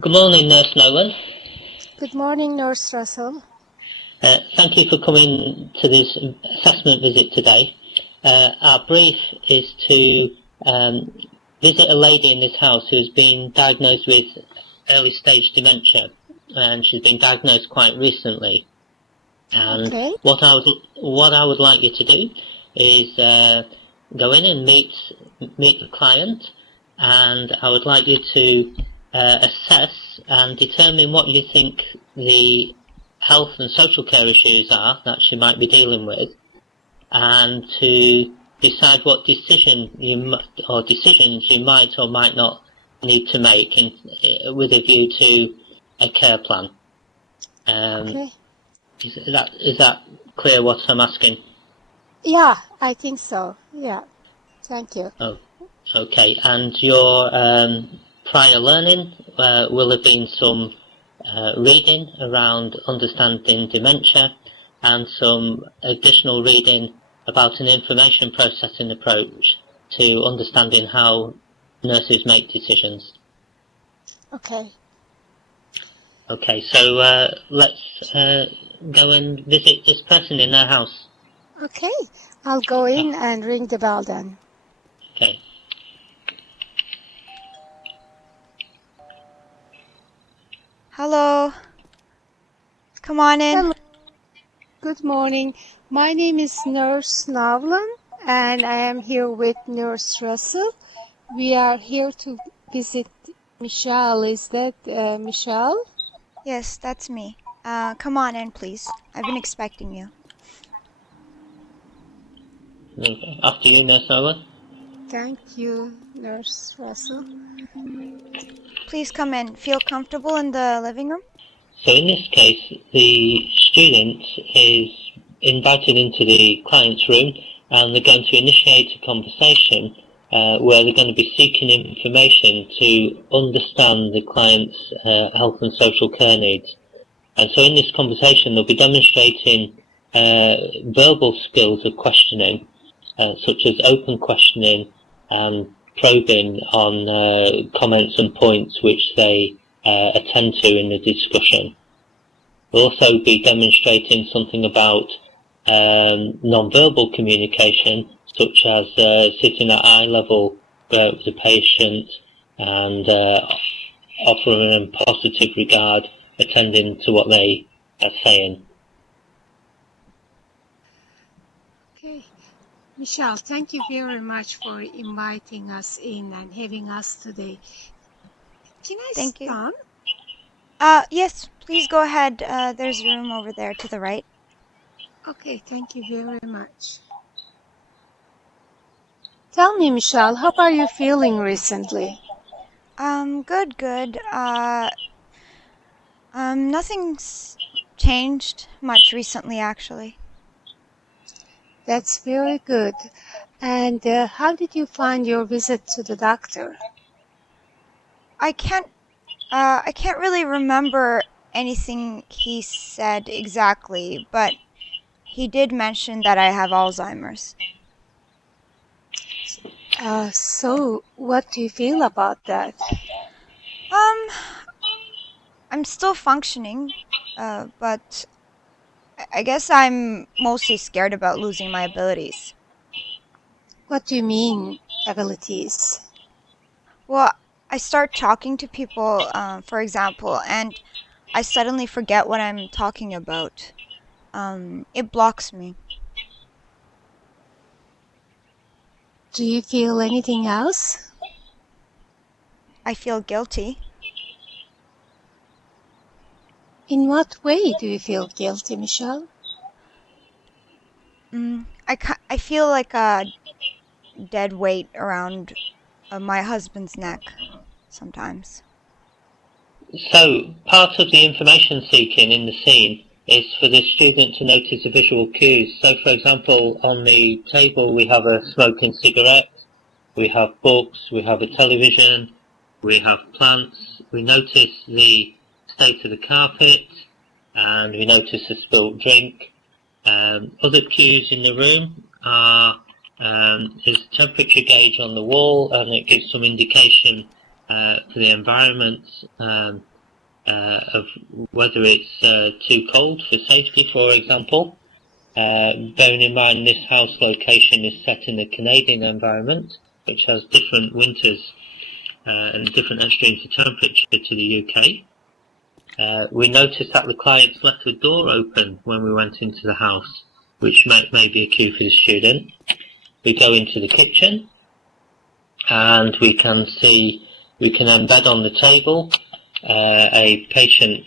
Good morning, Nurse Nolan. Good morning, Nurse Russell. Thank you for coming to this assessment visit today. Our brief is to visit a lady in this house who has been diagnosed with early stage dementia, and she's been diagnosed quite recently. And Okay. what I would like you to do is go in and meet the client, and I would like you to assess and determine what you think the health and social care issues are that she might be dealing with, and to decide what decisions you might or might not need to make with a view to a care plan. Okay. Is that clear what I'm asking? Yeah, I think so. Yeah. Thank you. Oh, okay. And your prior learning will have been some reading around understanding dementia and some additional reading about an information processing approach to understanding how nurses make decisions. Okay. Okay, so let's go and visit this person in their house. Okay. I'll go in and ring the bell then. Okay. Hello. Come on in. Hello. Good morning. My name is Nurse Navlan, and I am here with Nurse Russell. We are here to visit Michelle. Is that Michelle? Yes, that's me. Come on in, please. I've been expecting you. After you, Nurse Owen. Thank you, Nurse Russell. Please come in. Feel comfortable in the living room? So in this case, the student is invited into the client's room, and they're going to initiate a conversation where they're going to be seeking information to understand the client's health and social care needs. And so in this conversation, they'll be demonstrating verbal skills of questioning, such as open questioning and probing on comments and points which they attend to in the discussion. We'll also be demonstrating something about non-verbal communication, such as sitting at eye level with the patient and offering them positive regard, attending to what they are saying. Okay. Michelle, thank you very much for inviting us in and having us today. Can I Thank you. stand? Yes, please go ahead. There's room over there to the right. Okay, thank you very much. Tell me, Michelle, how are you feeling recently? Good. Nothing's changed much recently, actually. That's very good. And how did you find your visit to the doctor? I can't really remember anything he said exactly, but he did mention that I have Alzheimer's. So what do you feel about that? I'm still functioning, but I guess I'm mostly scared about losing my abilities. What do you mean, abilities? Well, I start talking to people, for example, and I suddenly forget what I'm talking about. It blocks me. Do you feel anything else? I feel guilty. In what way do you feel guilty, Michelle? I feel like a dead weight around my husband's neck sometimes. So part of the information seeking in the scene is for the student to notice the visual cues. So for example, on the table we have a smoking cigarette, we have books, we have a television, we have plants, we notice the state of the carpet, and we notice a spilt drink. Other cues in the room are there's a temperature gauge on the wall, and it gives some indication for the environment, of whether it's too cold for safety, for example. Bearing in mind this house location is set in a Canadian environment, which has different winters and different extremes of temperature to the UK. We noticed that the clients left the door open when we went into the house, which may be a cue for the student. We go into the kitchen and we can embed on the table a patient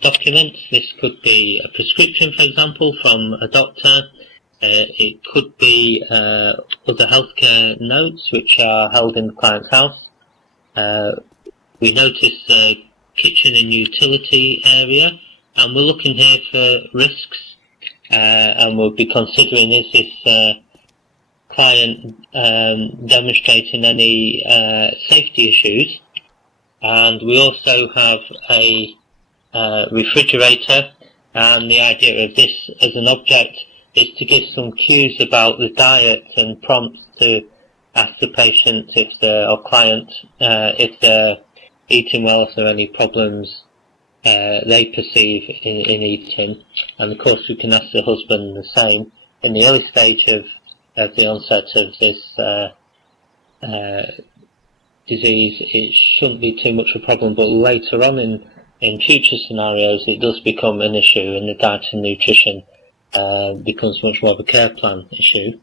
document. This could be a prescription, for example, from a doctor. It could be other healthcare notes which are held in the client's house. We notice the kitchen and utility area, and we're looking here for risks, and we'll be considering, is this client demonstrating any safety issues. And we also have a refrigerator, and the idea of this as an object is to give some cues about the diet and prompts to ask the patient or client if they're eating well, if there are any problems they perceive in eating. And of course we can ask the husband the same. In the early stage of the onset of this disease, it shouldn't be too much of a problem, but later on in future scenarios it does become an issue, and the diet and nutrition becomes much more of a care plan issue.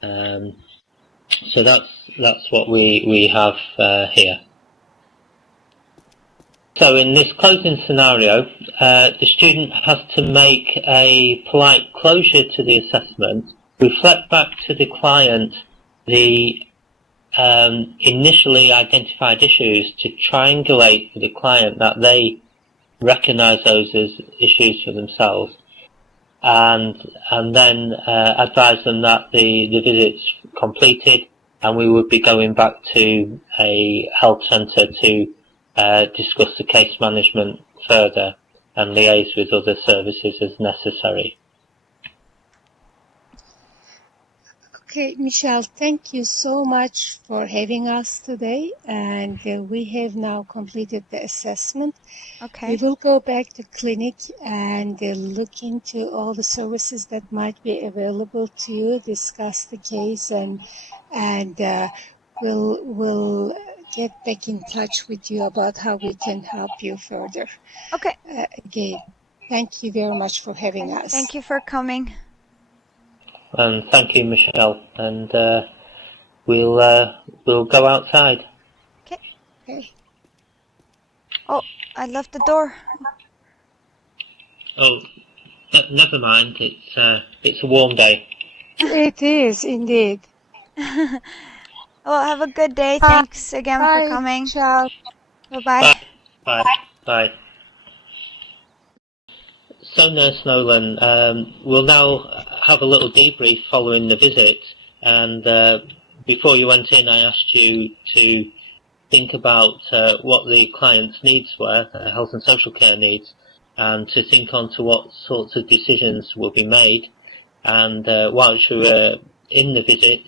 So that's what we have here. So in this closing scenario, the student has to make a polite closure to the assessment, reflect back to the client the initially identified issues, to triangulate with the client that they recognise those as issues for themselves, and then advise them that the visit's completed, and we would be going back to a health centre to discuss the case management further and liaise with other services as necessary. Okay, Michelle, thank you so much for having us today, and we have now completed the assessment. Okay. We will go back to clinic and look into all the services that might be available to you, discuss the case, and we'll get back in touch with you about how we can help you further. Okay. Again, thank you very much for having us. Thank you for coming. And thank you, Michelle. And we'll go outside. Okay. Okay. Oh, I left the door. Oh, never mind. It's a warm day. It is indeed. Well, have a good day. Thanks again for coming. Ciao. Bye-bye. Bye. Bye. So, Nurse Nolan, we'll now have a little debrief following the visit. And before you went in, I asked you to think about what the client's needs were, health and social care needs, and to think on to what sorts of decisions will be made. And whilst you were in the visit,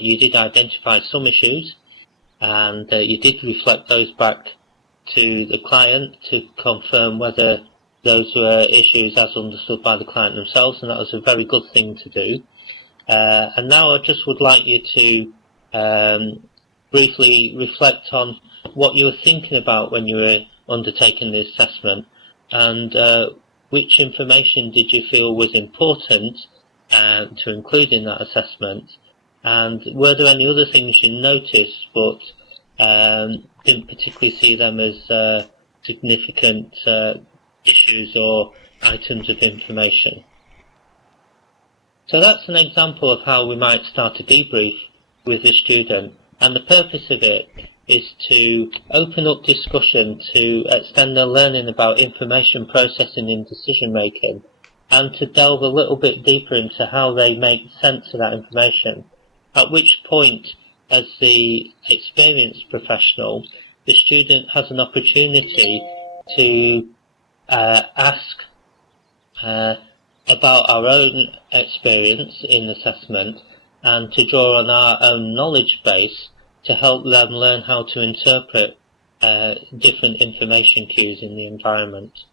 you did identify some issues, and you did reflect those back to the client to confirm whether those were issues as understood by the client themselves, and that was a very good thing to do. And now I just would like you to briefly reflect on what you were thinking about when you were undertaking the assessment, and which information did you feel was important to include in that assessment, and were there any other things you noticed but didn't particularly see them as significant issues or items of information. So that's an example of how we might start a debrief with the student, and the purpose of it is to open up discussion to extend their learning about information processing and decision making, and to delve a little bit deeper into how they make sense of that information, at which point, as the experienced professional, the student has an opportunity to ask about our own experience in assessment, and to draw on our own knowledge base to help them learn how to interpret different information cues in the environment.